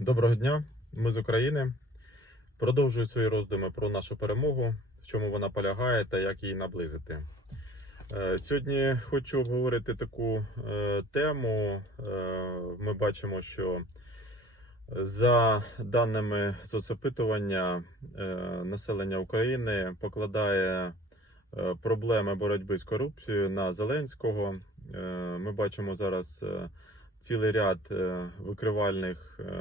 Доброго дня, ми з України. Продовжую свої роздуми про нашу перемогу, в чому вона полягає та як її наблизити. Е, Сьогодні хочу обговорити таку е, тему. Е, Ми бачимо, що за даними соцопитування, населення України покладає проблеми боротьби з корупцією на Зеленського. Ми бачимо зараз. Цілий ряд е, викривальних е,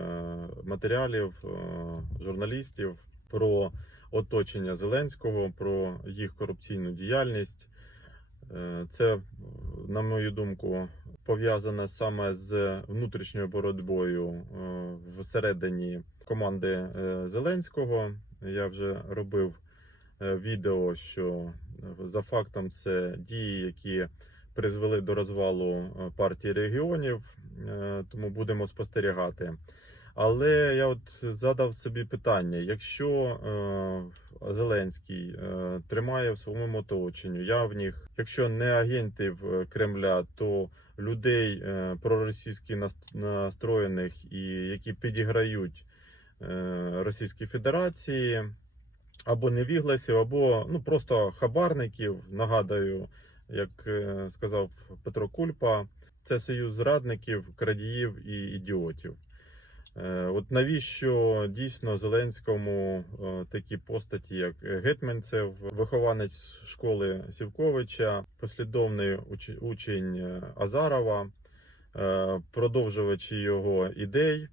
матеріалів е, журналістів про оточення Зеленського, про їх корупційну діяльність. Це, на мою думку, пов'язане саме з внутрішньою боротьбою всередині команди Зеленського. Я вже робив відео, що за фактом це дії, які призвели до розвалу е, партії регіонів, е, тому будемо спостерігати. Але я от задав собі питання: якщо е, Зеленський тримає в своєму оточенні явних, якщо не агентів Кремля, то людей проросійськи настроєних і які підіграють Російській Федерації, або невігласів, або ну просто хабарників, нагадаю, як е, сказав Петро Кульпа, це союз зрадників, крадіїв і ідіотів. Е, От навіщо дійсно Зеленському е, такі постаті, як Гетьманцев, вихованець школи Сівковича, послідовний учень Азарова, продовжувачі його ідей,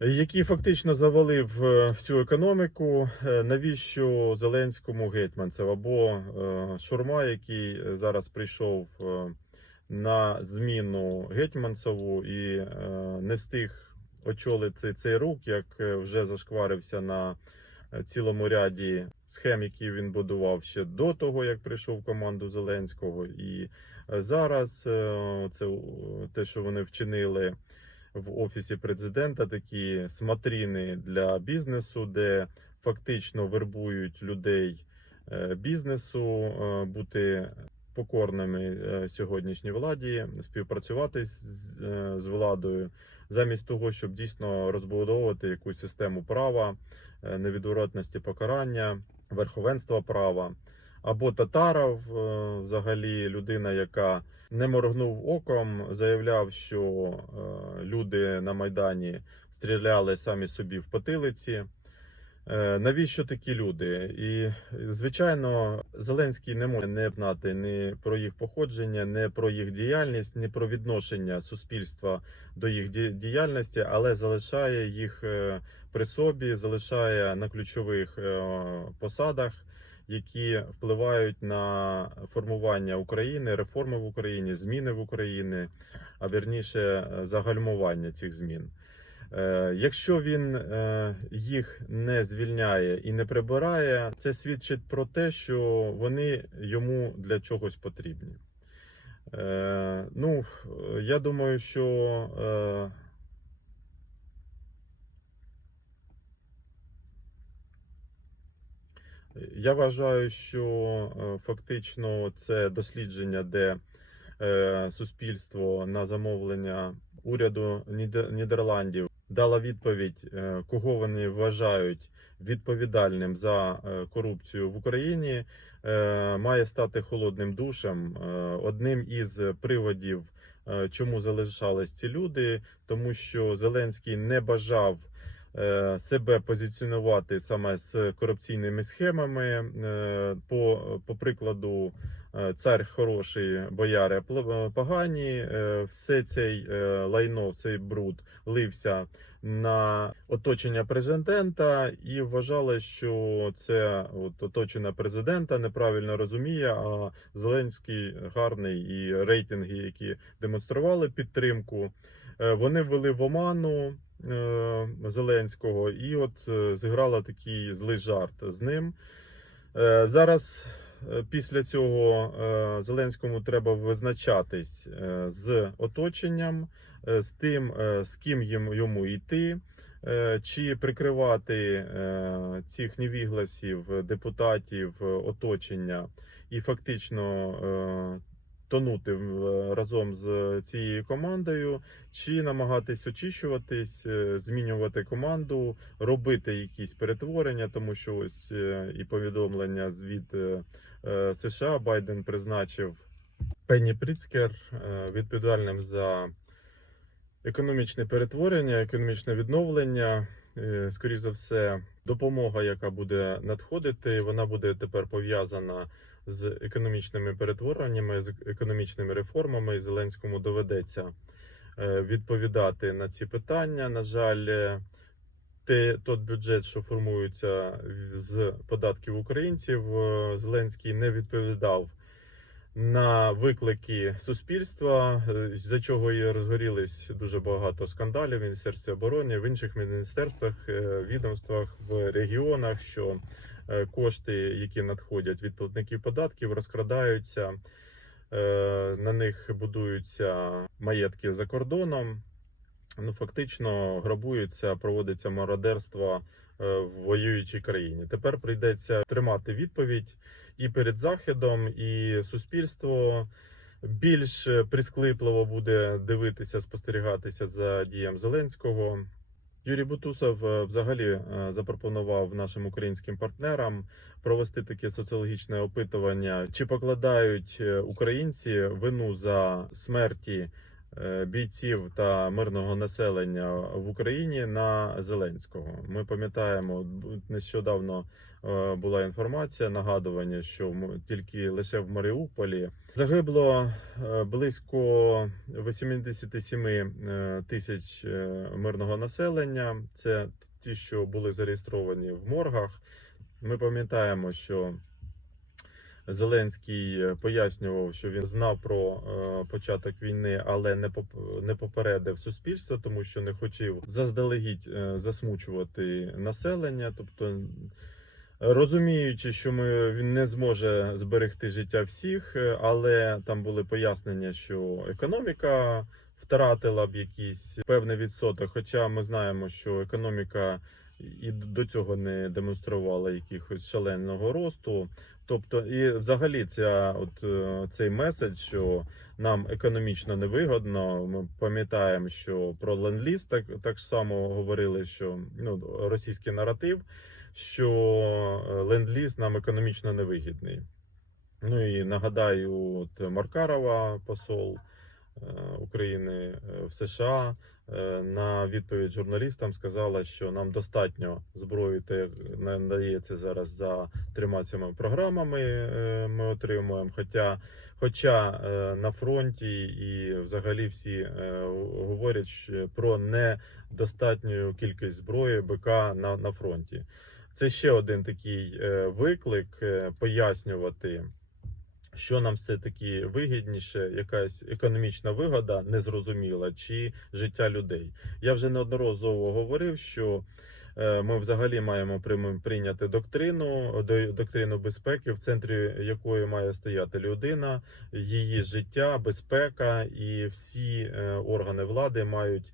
який фактично завалив е, всю економіку. Е, Навіщо Зеленському Гетьманцев або е, Шурма, який зараз прийшов на зміну Гетьманцеву і не встиг очолити цей рух, як вже зашкварився на цілому ряді схем, які він будував ще до того, як прийшов в команду Зеленського. І зараз це те, що вони вчинили в офісі президента, такі смотріни для бізнесу, де фактично вербують людей е, бізнесу е, бути покорними е, сьогоднішній владі, співпрацювати з, з владою, замість того, щоб дійсно розбудовувати якусь систему права, невідворотності покарання, верховенства права. Або Татаров, е, взагалі людина, яка не моргнув оком, заявляв, що е, люди на Майдані стріляли самі собі в потилиці. Е, Навіщо такі люди? І звичайно, Зеленський не може не знати ні про їх походження, не про їх діяльність, ні про відношення суспільства до їх діяльності, але залишає їх при собі, залишає на ключових посадах, які впливають на формування України, реформи в Україні, зміни в Україні, а вірніше е, загальмування цих змін. Е, Якщо він е, їх не звільняє і не прибирає, це свідчить про те, що вони йому для чогось потрібні. Ну, я думаю, що я вважаю, що е, фактично це дослідження, де е, суспільство на замовлення уряду Ніде- Нідерландів дала відповідь, е, кого вони вважають відповідальним за корупцію в Україні, має стати холодним душем. Одним із приводів, чому залишались ці люди, тому що Зеленський не бажав. Е, Себе позиціонувати саме з корупційними схемами. Е, По, по прикладу, е, цар хороший, бояри пл- погані. Все цей лайно, цей бруд лився на оточення президента і вважали, що це от оточення президента неправильно розуміє. А Зеленський гарний і рейтинги, які демонстрували підтримку, вони ввели в оману. Е, Зеленського, і от е, зіграла такий злий жарт з ним. Е, Зараз після цього Зеленському треба визначатись з оточенням, з тим, з ким йому йти, чи прикривати цих невігласів, депутатів, оточення і фактично тонути в- разом з цією командою, чи намагатись очищуватись, е, змінювати команду, робити якісь перетворення, тому що ось е, і повідомлення від е, е, США Байден призначив Пенні Пріцкер е, відповідальним за економічне перетворення, економічне відновлення. Е, Скоріше за все, допомога, яка буде надходити, вона буде тепер пов'язана з економічними перетвореннями, з економічними реформами. І Зеленському доведеться е, відповідати на ці питання. На жаль, е, те, тот бюджет, що формується з податків українців, е, Зеленський не відповідав на виклики суспільства, за чого і розгорілись дуже багато скандалів в Міністерстві оборони, в інших міністерствах, відомствах, в регіонах, що кошти, які надходять від платників податків, розкрадаються, е, на них будуються маєтки за кордоном. Ну, фактично грабується, проводиться мародерство е, в воюючій країні. Тепер прийдеться тримати відповідь і перед заходом, і суспільство більш прискіпливо буде дивитися, спостерігатися за діям Зеленського. Юрій Бутусов е, взагалі е, запропонував нашим українським партнерам провести таке соціологічне опитування, чи покладають е, українці вину за смерті бійців та мирного населення в Україні на Зеленського. Ми пам'ятаємо, нещодавно е, була інформація, нагадування, що тільки лише в Маріуполі загибло е, близько 87 е, тисяч е, мирного населення. Це ті, що були зареєстровані в моргах. Ми пам'ятаємо, що Зеленський е, пояснював, що він знав про е, початок війни, але не попередив суспільство, тому що не хотів заздалегідь е, засмучувати населення. Тобто, розуміючи, що ми він не зможе зберегти життя всіх, але там були пояснення, що економіка втратила б якийсь певний відсоток. Хоча ми знаємо, що економіка і до цього не демонструвала якихось шаленого росту. Тобто, і взагалі ця, от, е, цей меседж, що нам економічно невигодно. Ми пам'ятаємо, що про ленд-ліз так, так само говорили, що ну, російський наратив, що е, ленд-ліз нам економічно невигідний. Ну і нагадаю, от Маркарова, посол е, України в США, на відповідь журналістам сказала, що нам достатньо зброї, те надається зараз за трьома цими програмами. е, Ми отримуємо. Хоча, хоча е, на фронті і взагалі всі е, говорять про недостатню кількість зброї БК на, на фронті. Це ще один такий е, виклик е, пояснювати. Що нам все таки вигідніше, якась економічна вигода незрозуміла, чи життя людей? Я вже неодноразово говорив, що е, ми взагалі маємо прийняти доктрину доктрину безпеки, в центрі якої має стояти людина, її життя, безпека, і всі е, органи влади мають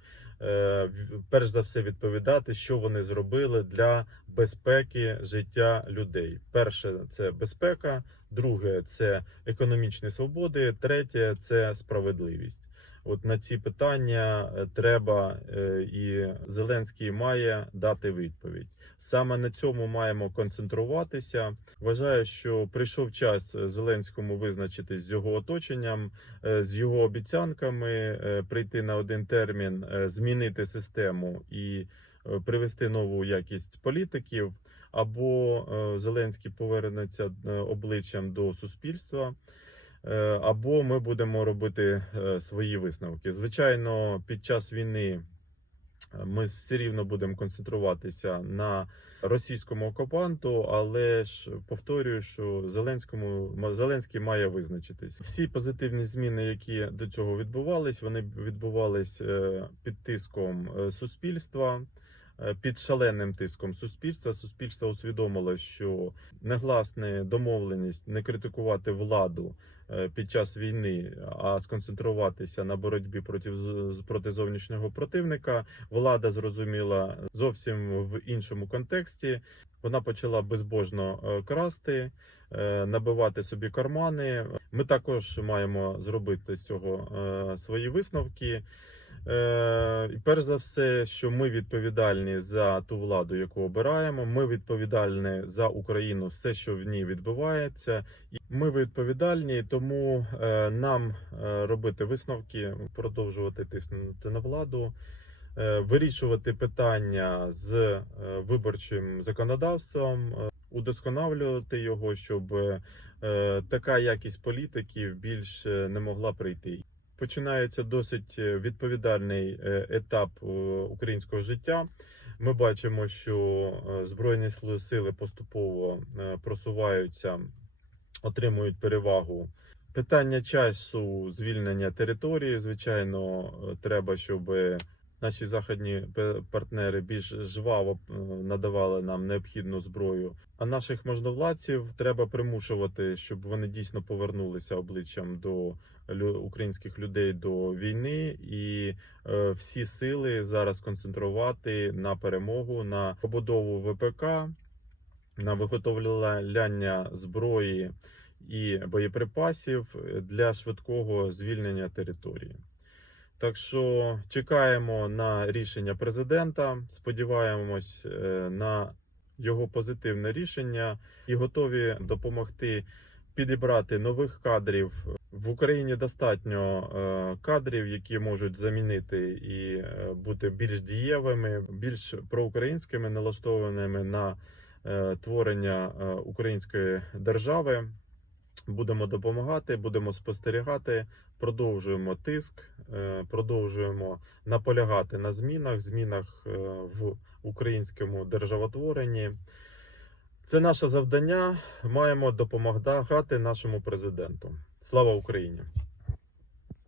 перш за все відповідати, що вони зробили для безпеки життя людей. Перше це безпека, друге це економічні свободи, третє це справедливість. От на ці питання е, треба е, і Зеленський має дати відповідь. Саме на цьому маємо концентруватися. Вважаю, що прийшов час Зеленському визначитись з його оточенням, е, з його обіцянками, е, прийти на один термін, е, змінити систему і е, привести нову якість політиків. Або е, Зеленський повернеться е, обличчям до суспільства, е, або ми будемо робити е, свої висновки. Звичайно, під час війни е, ми все рівно будемо концентруватися на російському окупанту, але ж повторюю, що Зеленському Зеленський має визначитись. Всі позитивні зміни, які до цього відбувались, вони відбувались е, під тиском е, суспільства. е, Під шаленим тиском суспільства суспільство усвідомило, що негласна домовленість не критикувати владу під час війни, а сконцентруватися на боротьбі проти проти зовнішнього противника. Влада зрозуміла зовсім в іншому контексті. Вона почала безбожно е, красти, е, набивати собі кармани. Ми також маємо зробити з цього е, свої висновки. Е, і перш за все, що ми відповідальні за ту владу, яку обираємо. Ми відповідальні за Україну, все, що в ній відбувається. Ми відповідальні, тому е, нам е, робити висновки, продовжувати тиснути на владу, вирішувати питання з виборчим законодавством, удосконалювати його, щоб така якість політиків більш е, не могла прийти. Починається досить е, відповідальний е, етап е, українського життя. Ми бачимо, що збройні сили поступово просуваються, отримують перевагу. Питання часу звільнення території, звичайно, треба, щоб наші західні партнери більш жваво е, надавали нам необхідну зброю. А наших можновладців треба примушувати, щоб вони дійсно повернулися обличчям до українських людей до війни, і е, всі сили зараз концентрувати на перемогу, на побудову ВПК, на виготовляння зброї і боєприпасів для швидкого звільнення території. Так що чекаємо на рішення президента, сподіваємось е, на його позитивне рішення і готові допомогти підібрати нових кадрів. В Україні достатньо е, кадрів, які можуть замінити і е, бути більш дієвими, більш проукраїнськими, налаштованими на творення української держави. Будемо допомагати, будемо спостерігати, продовжуємо тиск, е, продовжуємо наполягати на змінах, змінах е, в українському державотворенні. Це наше завдання. Маємо допомагати нашому президенту. Слава Україні!